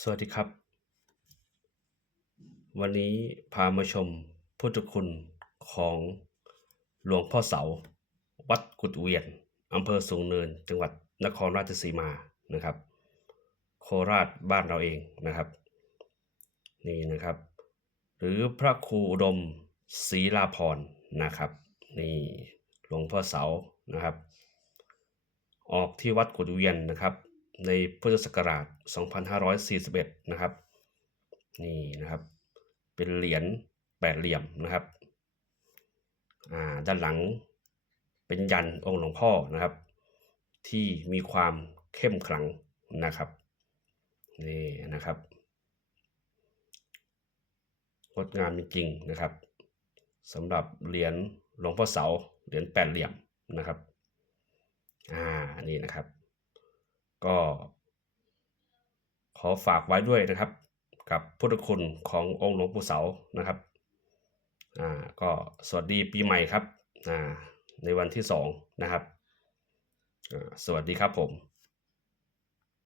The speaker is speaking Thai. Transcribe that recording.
สวัสดีครับ วันนี้พามาชมพุทธคุณของหลวงพ่อเสา วัดกุดเวียนอำเภอสูงเนิน จังหวัดนครราชสีมานะครับ โคราชบ้านเราเองนะครับ นี่นะครับ หรือพระครูอุดมศรีลาพรนะครับ นี่หลวงพ่อเสานะครับ ออกที่วัดกุดเวียนนะครับ ในพุทธศักราช 2541 นะครับ นี่นะครับ เป็นเหรียญแปดเหลี่ยมนะครับอ่าด้านหลังเป็นยันองค์หลวงพ่อนะครับ ที่มีความเข้มขลังนะครับนี่นะครับงดงามจริงๆนะครับสำหรับเหรียญหลวงพ่อเสาเหรียญแปดเหลี่ยมนะครับอ่านี่นะครับ ก็ ขอฝากไว้ด้วยนะครับ กับพุทธคุณขององค์หลวงปู่เสานะครับอ่าก็สวัสดีปีใหม่ครับอ่าในวันที่สองนะครับอ่าสวัสดีครับผม